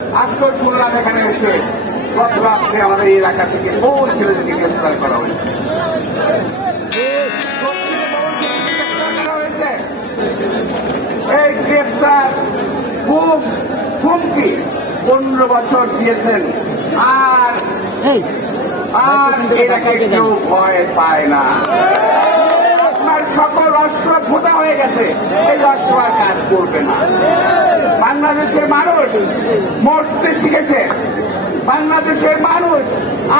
আজকেও শুনলাম এখানে এসে গত রাত্রে আমাদের এই এলাকা থেকে বহু ছেলেদেরকে গ্রেফতার করা হয়েছে। এই গ্রেফতার হুমকি 15 বছর দিয়েছেন, আর এটাকে কেউ ভয় পায় না। আপনার সকল অস্ত্র ভোতা হয়ে গেছে, এই অস্ত্র আর কাজ করবে না। বাংলাদেশের মানুষ মরতে শিখেছে, বাংলাদেশের মানুষ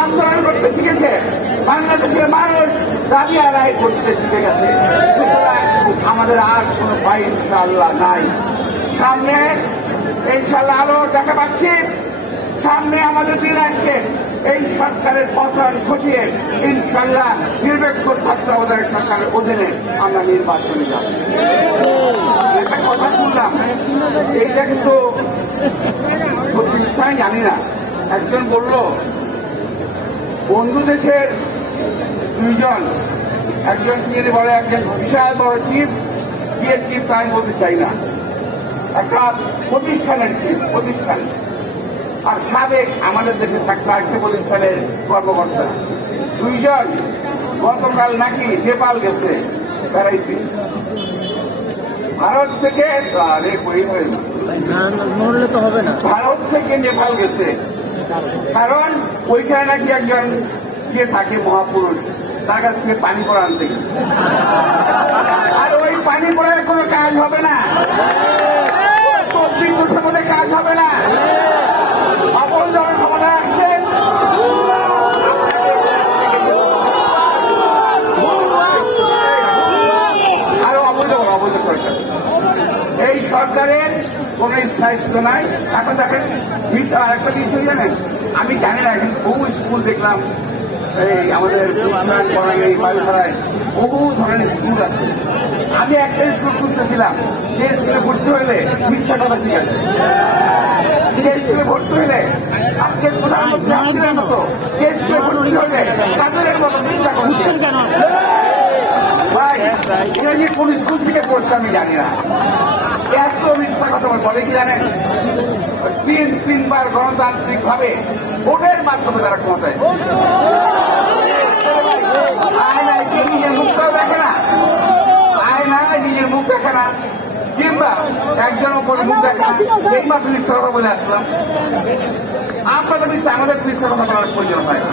আন্দোলন করতে শিখেছে, বাংলাদেশের মানুষ দাবি আদায় করতে শিখে গেছে। আমাদের আর কোন ভয় ইনশাআল্লাহ নাই। সামনে ইনশাআল্লাহ আলো দেখা পাচ্ছি, সামনে আমাদের দিন আসছে। এই সরকারের পতন ঘটিয়ে ইনশাআল্লাহ নিরপেক্ষ তত্ত্বাবধায়ক সরকারের অধীনে আমরা নির্বাচনে যাব। একটা কথা শুনলাম, এইটা কিন্তু প্রতিষ্ঠানে জানি না। একজন বলল বন্ধু দেশের দুইজন, একজন কি বলে, একজন বিশাল বড় চিফ, বিয়ের চিফ আমি বলতে চাই না, একটা প্রতিষ্ঠানের চিফ, প্রতিষ্ঠান, আর সাবেক আমাদের দেশে থাকতো আরেকটি প্রতিষ্ঠানের কর্মকর্তা। দুইজন গতকাল নাকি নেপাল গেছে বেড়াইতে। ভারত থেকে মরলে তো হবে না, ভারত থেকে নেপাল গেছে, কারণ ওইখানে নাকি একজন যে থাকে মহাপুরুষ, তার কাছ থেকে পানি পড়া আনতে গেছে। আর ওই পানি পড়ার কোনো কাজ হবে না, সম্বন্ধে কাজ হবে না। আপন যখন ক্ষমতায় আসছেন, আরো অবৈধ সরকার, এই সরকারের কোন স্থায়িত্ব নাই। এখন দেখেন আরেকটা বিষয় জানেন, আমি জানি না, এখন বহু স্কুল দেখলাম, এই আমাদের বাড়িধারায় বহু ধরনের স্কুল আছে। আমি একটা স্কুল খুঁজতেছিলাম, যে স্কুলে ভর্তি হইলে মিথ্যা কথা শিখা যায়, যে স্কুলে ভর্তি হইলে আজকের প্রধানমন্ত্রী আসছিলেন মতো, যে স্কুলে ভর্তি হইলে তাদের মতো মিথ্যা করছে। ভাই এরা যে কোন স্কুল থেকে পড়ছে আমি জানি না, এত মিথ্যা কথা বলে কি জানেন? তিনবার গণতান্ত্রিক ভাবে ভোটের মাধ্যমে তারা ক্ষমতায়, নিজের মুখটাও দেখে না, আয় না নিজের মুখ দেখে না, কিংবা একজন ওপর মুখ দেখে না, কিংবা মিথ্যা কথা বলে আসলাম। আপনাদের মিথ্যা, আমাদের মিথ্যা কথা বলার প্রয়োজন হয় না।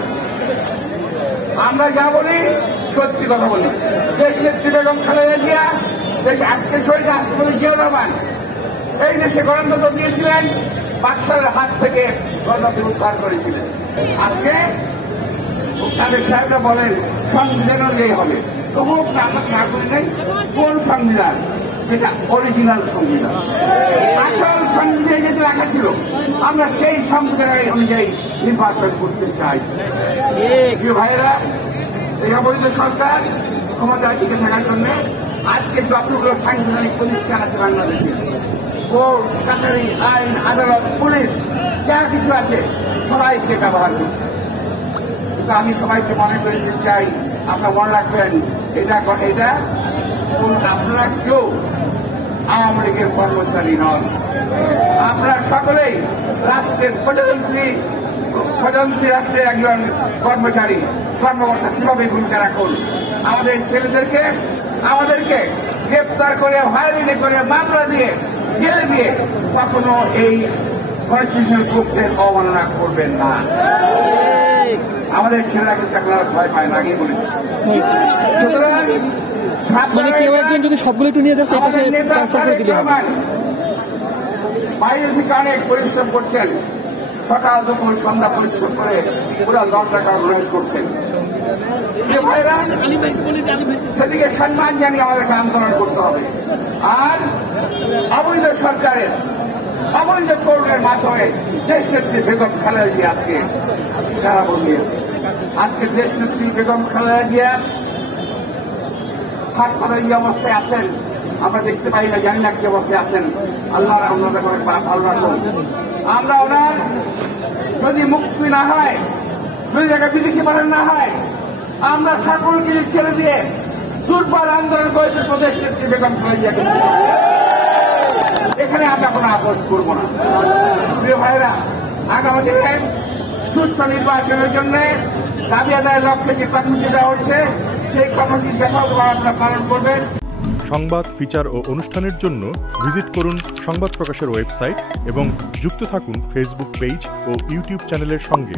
আমরা যা বলি সত্যি কথা বলি। দেশ নেত্রী বেগম খালেদা জিয়া, দেশে আজকে শহীদ রাষ্ট্রপতি জিয়াউর রহমান এই দেশে গণতন্ত্র দিয়েছিলেন, বাদশাহের হাত থেকে গণতন্ত্র উদ্ধার করেছিলেন। আজকে তাদের সাহেবরা বলেন সংবিধান অনুযায়ী হবে, তবুও আমরা না করি নাই। কোন সংবিধান? যেটা অরিজিনাল সংবিধান, আসল সংবিধান যেটা রাখা ছিল, আমরা সেই সংবিধানের অনুযায়ী নির্বাচন করতে চাই। প্রিয় ভাইয়েরা, এই অবৈধ সরকার ক্ষমতায় টিকে থাকার জন্য আজকে যতগুলো সাংবিধানিক প্রতিষ্ঠান আছে বাংলাদেশে, কোর্ট, কাছারি, আইন, আদালত, পুলিশ, যা কিছু আছে সবাইকে ব্যবহার করছে। কিন্তু আমি সবাইকে মনে করে দিতে চাই, আপনারা মনে রাখবেন, এটা আপনারা কেউ আওয়ামী লীগের কর্মচারী নন। আপনারা সকলেই রাষ্ট্রের প্রজাতন্ত্রী রাষ্ট্রের একজন কর্মচারী, কর্মকর্তা কিভাবে ভূমিকা রাখুন। আমাদের ছেলেদেরকে আমাদেরকে গ্রেফতার করে, হয়রানি করে, মামলা দিয়ে, জেলে দিয়ে কখনো এই কনস্টিটিউশনাল কোর্টের অবমাননা করবেন না। আমাদের ছেলেরা কিন্তু এখন আর ভয় পায় না, আগেই বলেছি। সুতরাং যদি সবগুলো একটু নিয়ে যাচ্ছে, বাইরে থেকে অনেক পরিশ্রম করছেন, সকাল দুপুর সন্ধ্যা পরিশ্রম করে পুরা 10 টাকা অর্গানাইজ করছেন। সেদিকে সম্মান জানিয়ে আমাদেরকে আন্দোলন করতে হবে। আর অবৈধ সরকারের অবৈধ তরুণের মাধ্যমে দেশ নেত্রী বেগম খালেদা জিয়া আজকে তারা বলিয়েছে। আজকে দেশ নেত্রী বেগম খালেদা জিয়া হাসপাতালে যে অবস্থায় আছেন আমরা দেখতে পাই না, জানি না কি অবস্থায় আছেন। আল্লাহ আপনাদের ভালো রাখুন। আমরা ওনার যদি মুক্তি না হয়, যদি জায়গায় বিদেশি পাঠানো না হয়, আমরা সকলকে ছেড়ে দিয়ে দুর্বল আন্দোলন করেছে প্রদেশ নেত্রী বেগম খালেদা জিয়াকে। এখানে আমরা কোনো আপোষ করবো না। প্রিয় ভাইরা, আগামী দিনে সুষ্ঠু নির্বাচনের জন্য দাবি আদায়ের লক্ষ্যে যে কর্মসূচি দেওয়া হচ্ছে সেই কর্মসূচি যথাযথভাবে আপনারা পালন করবেন। সংবাদ, ফিচার ও অনুষ্ঠানের জন্য ভিজিট করুন সংবাদ প্রকাশের ওয়েবসাইট এবং যুক্ত থাকুন ফেসবুক পেজ ও ইউটিউব চ্যানেলের সঙ্গে।